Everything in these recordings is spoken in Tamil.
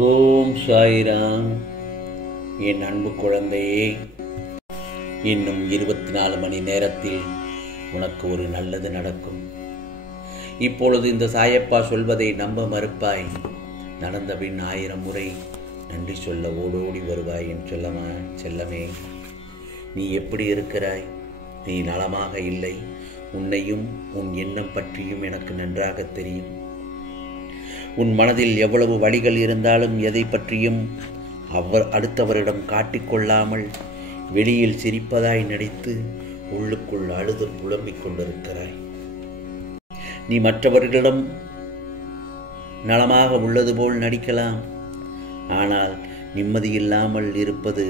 ஓம் சாய்ராம். என் அன்பு குழந்தையே, இன்னும் 24 மணி நேரத்தில் உனக்கு ஒரு நல்லது நடக்கும். இப்பொழுது இந்த சாயப்பா சொல்வதை நம்ப மறுப்பாய். நடந்த பின் 1000 முறை நன்றி சொல்ல ஓடோடி வருவாய். என் செல்லமே, நீ எப்படி இருக்கிறாய்? நீ நலமாக இல்லை. உன்னையும் உன் எண்ணம் பற்றியும் எனக்கு நன்றாக தெரியும். உன் மனதில் எவ்வளவு வழிகள் இருந்தாலும் எதை பற்றியும் அடுத்தவரிடம் காட்டிக்கொள்ளாமல் வெளியில் சிரிப்பதாய் நடித்து உள்ளுக்குள் அழுது புலம்பிக் கொண்டிருக்கிறாய். நீ மற்றவர்களிடம் நலமாக உள்ளது போல் நடிக்கலாம். ஆனால் நிம்மதியில்லாமல் இருப்பது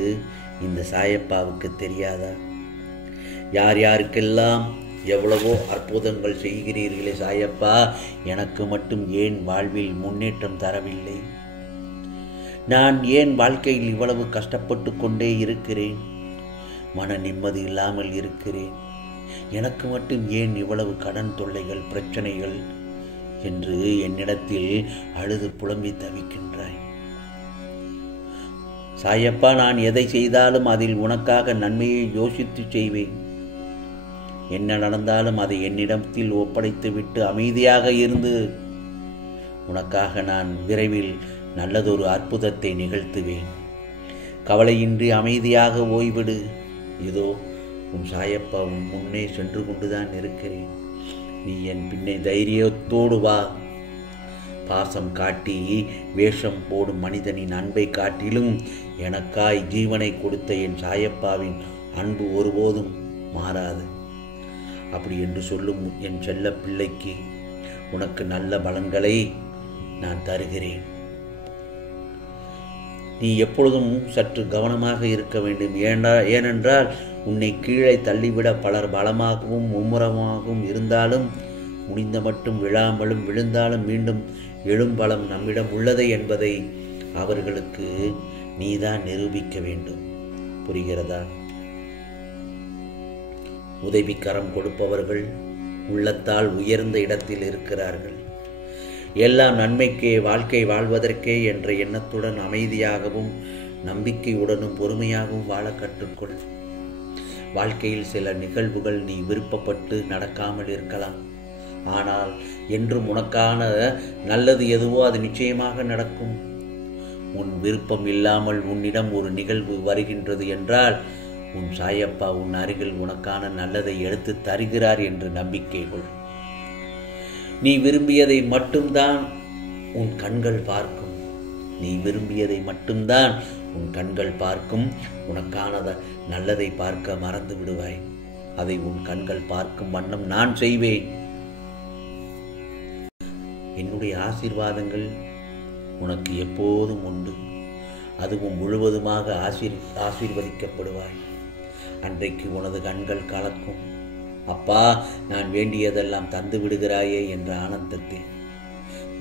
இந்த சாயப்பாவுக்கு தெரியாதா? யார் யாருக்கெல்லாம் எவ்வளவோ அற்புதங்கள் செய்கிறீர்களே சாயப்பா, எனக்கு மட்டும் ஏன் வாழ்வில் முன்னேற்றம் தரவில்லை? நான் ஏன் வாழ்க்கையில் இவ்வளவு கஷ்டப்பட்டு கொண்டே இருக்கிறேன்? மன நிம்மதி இல்லாமல் இருக்கிறேன். எனக்கு மட்டும் ஏன் இவ்வளவு கடன் தொல்லைகள், பிரச்சனைகள் என்று என்னிடத்தில் அழுது புலம்பி தவிக்கின்றாய். சாயப்பா, நான் எதை செய்தாலும் அதில் உனக்காக நன்மையை யோசித்து செய்வேன். என்ன நடந்தாலும் அதை என்னிடத்தில் ஒப்படைத்துவிட்டு அமைதியாக இருந்து உனக்காக நான் விரைவில் நல்லதொரு அற்புதத்தை நிகழ்த்துவேன். கவலையின்றி அமைதியாக ஓய்விடு. இதோ உன் சாயப்பா உன் முன்னே சென்று கொண்டுதான் இருக்கிறேன். நீ என் பின்னே தைரியத்தோடு வா. பாசம் காட்டி வேஷம் போடும் மனிதனின் அன்பை காட்டிலும் எனக்காய் ஜீவனை கொடுத்த என் சாயப்பாவின் அன்பு ஒருபோதும் மாறாது. அப்படி என்று சொல்லும் என் செல்ல பிள்ளைக்கு உனக்கு நல்ல பலன்களை நான் தருகிறேன். நீ எப்பொழுதும் சற்று கவனமாக இருக்க வேண்டும். ஏனென்றால் உன்னை கீழே தள்ளிவிட பலர் பலமாகவும் மும்முரமாகவும் இருந்தாலும் முடிந்த மட்டும் விழாமலும் விழுந்தாலும் மீண்டும் எழும் பலம் நம்மிடம் உள்ளது என்பதை அவர்களுக்கு நீதான் நிரூபிக்க வேண்டும். புரிகிறதா? உதவிக்கரம் கொடுப்பவர்கள் உள்ளத்தால் உயர்ந்த இடத்தில் இருக்கிறார்கள். எல்லாம் நன்மைக்கே, வாழ்க்கை வாழ்வதற்கே என்ற எண்ணத்துடன் அமைதியாகவும் நம்பிக்கையுடனும் பொறுமையாகவும் வாழ கற்றுக்கொள். வாழ்க்கையில் சில நிகழ்வுகள் நீ விருப்பப்பட்டு நடக்காமல் இருக்கலாம். ஆனால் என்றும் உனக்கான நல்லது எதுவோ அது நிச்சயமாக நடக்கும். உன் விருப்பம் இல்லாமல் உன்னிடம் ஒரு நிகழ்வு வருகின்றது என்றால் உன் சாயப்பா உன் அருகில் உனக்கான நல்லதை எடுத்து தருகிறார் என்று நம்பிக்கை கொள். நீ விரும்பியதை மட்டும்தான் உன் கண்கள் பார்க்கும். நீ விரும்பியதை மட்டும்தான் உன் கண்கள் பார்க்கும். உனக்கான நல்லதை பார்க்க மறந்து விடுவாய். அதை உன் கண்கள் பார்க்கும் வண்ணம் நான் செய்வேன். என்னுடைய ஆசீர்வாதங்கள் உனக்கு எப்போதும் உண்டு. அதுவும் முழுவதுமாக ஆசீர்வதிக்கப்படுவாய். அன்றைக்கு உனது கண்கள் கலக்கும். அப்பா, நான் வேண்டியதெல்லாம் தந்து விடுகிறாயே என்ற ஆனந்தத்தில்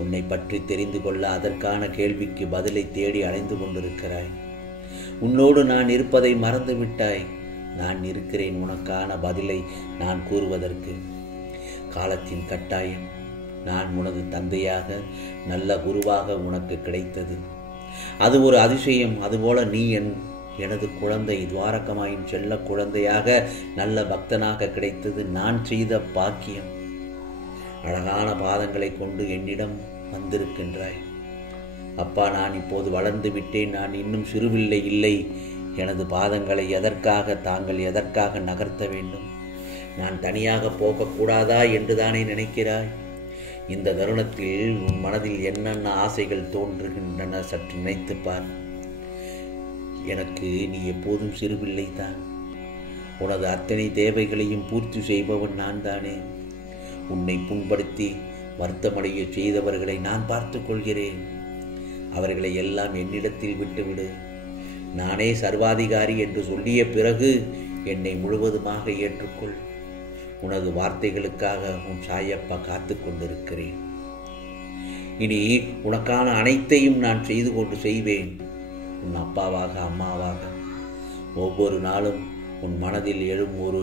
உன்னை பற்றி தெரிந்து கொள்ள அதற்கான கேள்விக்கு பதிலை தேடி அலைந்து கொண்டிருக்கிறாய். உன்னோடு நான் இருப்பதை மறந்து விட்டாய். நான் இருக்கிறேன் உனக்கான பதிலை நான் கூறுவதற்கு. காலத்தின் கட்டாயம் நான் உனது தந்தையாக, நல்ல குருவாக உனக்கு கிடைத்தது. அது ஒரு அதிசயம். அதுபோல நீ எனது குழந்தை, துவாரகமாயின் செல்ல குழந்தையாக, நல்ல பக்தனாக கிடைத்தது நான் செய்த பாக்கியம். அழகான பாதங்களை கொண்டு என்னிடம் வந்திருக்கின்றாய். அப்பா, நான் இப்போது வளர்ந்து விட்டேன். நான் இன்னும் சிறுபிள்ளை இல்லை. எனது பாதங்களை தாங்கள் எதற்காக நகர்த்த வேண்டும்? நான் தனியாக போகக்கூடாதா என்று தானே நினைக்கிறாய்? இந்த தருணத்தில் உன் மனதில் என்னென்ன ஆசைகள் தோன்றுகின்றன சற்று நினைத்துப்பார். எனக்கு நீ எப்போதும் சிறுபிள்ளை தான். உனது அத்தனை தேவைகளையும் பூர்த்தி செய்பவன் நான் தானே. உன்னை புண்படுத்தி வருத்தமடைய செய்தவர்களை நான் பார்த்து கொள்கிறேன். அவர்களை எல்லாம் என்னிடத்தில் விட்டுவிடு. நானே சர்வாதிகாரி என்று சொல்லிய பிறகு என்னை முழுவதுமாக ஏற்றுக்கொள். உனது வார்த்தைகளுக்காக உன் சாயப்பா காத்து கொண்டிருக்கிறேன். இனி உனக்கான அனைத்தையும் நான் செய்வேன். உன் அப்பாவாக, அம்மாவாக ஒவ்வொரு நாளும் உன் மனதில் எழும் ஒரு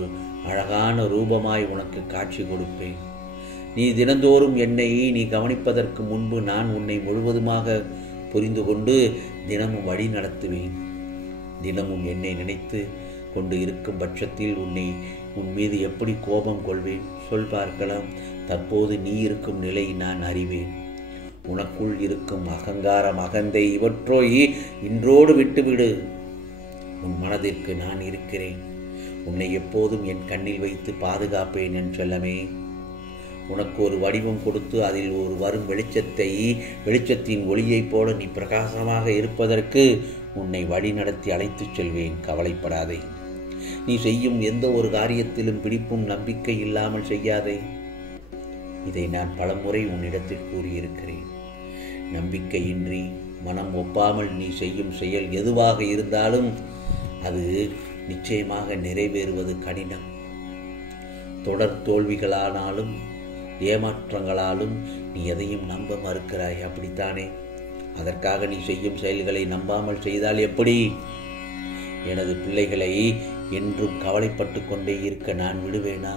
அழகான ரூபமாய் உனக்கு காட்சி கொடுப்பேன். நீ தினந்தோறும் என்னை கவனிப்பதற்கு முன்பு நான் உன்னை முழுவதுமாக புரிந்து கொண்டு தினமும் வழி நடத்துவேன். தினமும் என்னை நினைத்து கொண்டு இருக்கும் பட்சத்தில் உன் மீது எப்படி கோபம் கொள்வேன்? சொல் பார்க்கலாம். தற்போது நீ இருக்கும் நிலை நான் அறிவேன். உனக்குள் இருக்கும் அகங்காரம், அகந்தை இவற்றோ இன்றோடு விட்டுவிடு. உன் மனதிற்கு நான் இருக்கிறேன். உன்னை எப்போதும் என் கண்ணில் வைத்து பாதுகாப்பேன் என் செல்லமே. உனக்கு ஒரு வடிவம் கொடுத்து அதில் ஒரு வரும் வெளிச்சத்தின் ஒளியைப் போல நீ பிரகாசமாக இருப்பதற்கு உன்னை வழி நடத்தி அழைத்துச் செல்வேன். கவலைப்படாதே. நீ செய்யும் எந்த ஒரு காரியத்திலும் பிடிப்பும் நம்பிக்கை இல்லாமல் செய்யாதே. இதை நான் பலமுறை உன்னிடத்தில் கூறியிருக்கிறேன். நம்பிக்கையின்றி மனம் ஒப்பாமல் நீ செய்யும் செயல் எதுவாக இருந்தாலும் அது நிச்சயமாக நிறைவேறுவது கடினம். தொடர் தோல்விகளானாலும் ஏமாற்றங்களாலும் நீ எதையும் நம்ப மறுக்கிறாய், அப்படித்தானே? அதற்காக நீ செய்யும் செயல்களை நம்பாமல் செய்தால் எப்படி? எனது பிள்ளைகளை என்றும் கவலைப்பட்டு கொண்டே இருக்க நான் விடுவேனா?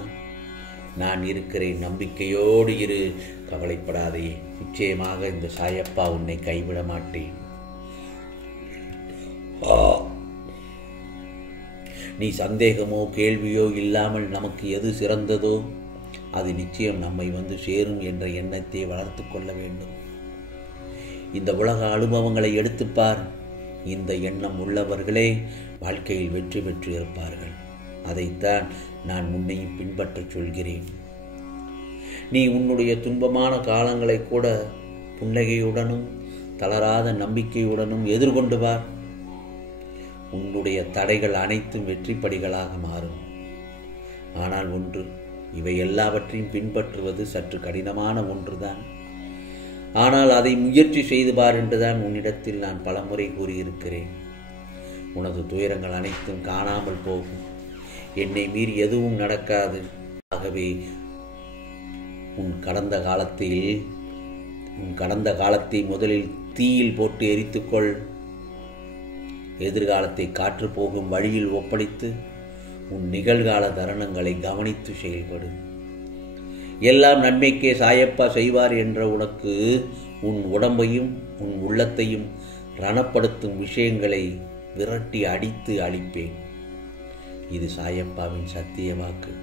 நான் இருக்கிறேன். நம்பிக்கையோடு இரு. கவலைப்படாதே. நிச்சயமாக இந்த சாயப்பா உன்னை கைவிட மாட்டேன். நீ சந்தேகமோ கேள்வியோ இல்லாமல் நமக்கு எது சிறந்ததோ அது நிச்சயம் நம்மை வந்து சேரும் என்ற எண்ணத்தை வளர்த்து கொள்ள வேண்டும். இந்த உலக அனுபவங்களை எடுத்துப்பார். இந்த எண்ணம் உள்ளவர்களே வாழ்க்கையில் வெற்றி பெற்று இருப்பார்கள். அதைத்தான் நான் உன்னையும் பின்பற்றச் சொல்கிறேன். நீ உன்னுடைய துன்பமான காலங்களை கூட புன்னகையுடனும் தளராத நம்பிக்கையுடனும் எதிர்கொண்டு பார். உன்னுடைய தடைகள் அனைத்தும் வெற்றி படிகளாக மாறும். ஆனால் ஒன்று, இவை எல்லாவற்றையும் பின்பற்றுவது சற்று கடினமான ஒன்றுதான். ஆனால் அதை முயற்சி செய்து பார் என்றுதான் உன்னிடத்தில் நான் பலமுறை கூறியிருக்கிறேன். உனது துயரங்கள் அனைத்தும் காணாமல் போகும். என்னை மீறி எதுவும் நடக்காது. ஆகவே உன் கடந்த காலத்தை முதலில் தீயில் போட்டு எரித்துக்கொள். எதிர்காலத்தை காற்று போகும் வழியில் ஒப்படைத்து உன் நிகழ்கால தருணங்களை கவனித்து செயல்படு. எல்லாம் நன்மைக்கே சாயப்பா செய்வார் என்ற உனக்கு உன் உடம்பையும் உன் உள்ளத்தையும் ரணப்படுத்தும் விஷயங்களை விரட்டி அடித்து அழிப்பேன். இது சாயப்பாவின் சத்திய வாக்கு.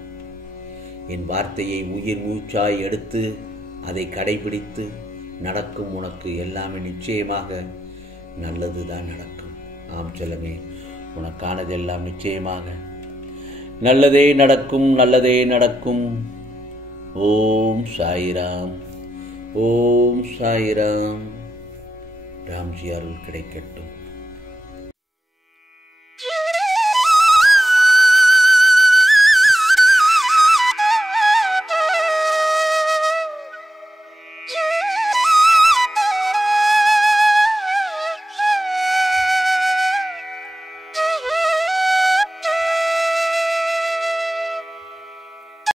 என் வார்த்தையை உயிர் மூச்சாய் எடுத்து அதை கடைபிடித்து நடக்கும் உனக்கு எல்லாமே நிச்சயமாக நல்லதுதான் நடக்கும். ஆம் செல்லமே, உனக்கானதெல்லாம் நிச்சயமாக நல்லதே நடக்கும், நல்லதே நடக்கும். ஓம் சாய்ராம், ஓம் சாய்ராம். ராம்ஜி அருள் கிடைக்கட்டும்.